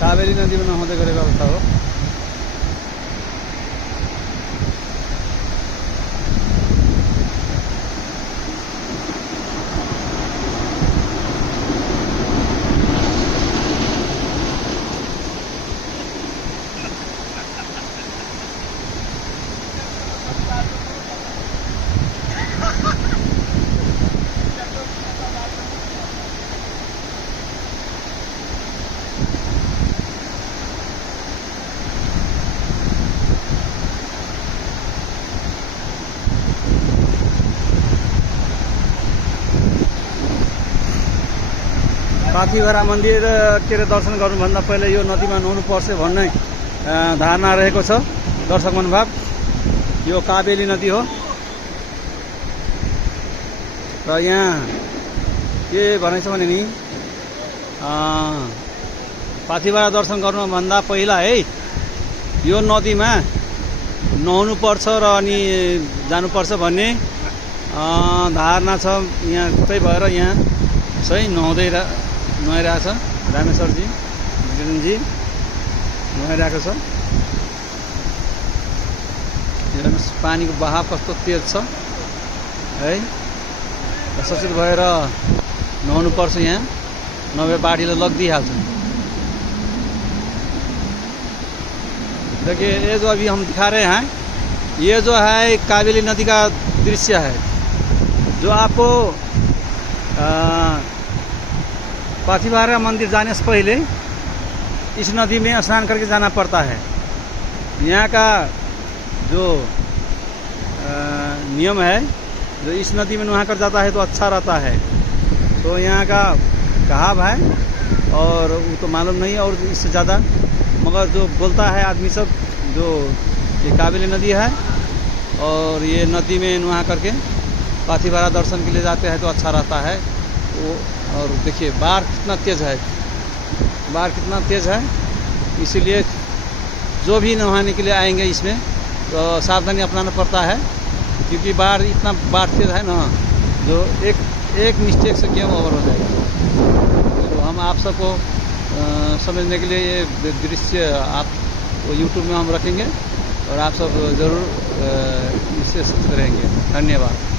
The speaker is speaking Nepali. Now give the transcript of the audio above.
कावेरी नदीमा नहुँदै गरेको अवस्था हो। पाथिभरा मन्दिर के अरे दर्शन गर्नुभन्दा पहिले यो नदीमा नुहाउनु पर्छ भन्ने धारणा रहेको छ दर्शक मनभाव। यो काबेली नदी हो र यहाँ के भनाइ छ भने नि पाथिभरा दर्शन गर्नुभन्दा पहिला है यो नदीमा नुहाउनु पर्छ र अनि जानुपर्छ भन्ने धारणा छ यहाँ। त्यही भएर यहाँ सही नुहाइरहेको छ रामेश्वरजी गिरिजी नुहाइरहेको छ। हेर्नुहोस् पानीको बहाव कस्तो तेज छ है। सचेत भएर नुहाउनु पर्छ यहाँ, नभए बाढीले लगिदिइहाल्छ। देखिए ये जो अभी हम दिखा रहे हैं ये जो है कावेरी नदी का दृश्य है, जो आपको पाथिभरा मंदिर जाने से पहले इस नदी में स्नान करके जाना पड़ता है। यहाँ का जो नियम है, जो इस नदी में नहा कर जाता है तो अच्छा रहता है, तो यहाँ का कहाव है और वो तो मालूम नहीं और इससे ज़्यादा, मगर जो बोलता है आदमी सब जो ये कावेरी नदी है और ये नदी में नहा करके पाथिभरा दर्शन के लिए जाते हैं तो अच्छा रहता है वो। और देखिए बाढ़ कितना तेज़ है, बाढ़ कितना तेज़ है, इसीलिए जो भी नहाने के लिए आएंगे इसमें तो सावधानी अपनाना पड़ता है, क्योंकि इतना बाढ़ तेज़ है ना, जो एक मिस्टेक से गेम ओवर हो जाएगा। तो हम आप सबको समझने के लिए ये दृश्य आप यूट्यूब में हम रखेंगे और आप सब ज़रूर इससे रहेंगे। धन्यवाद।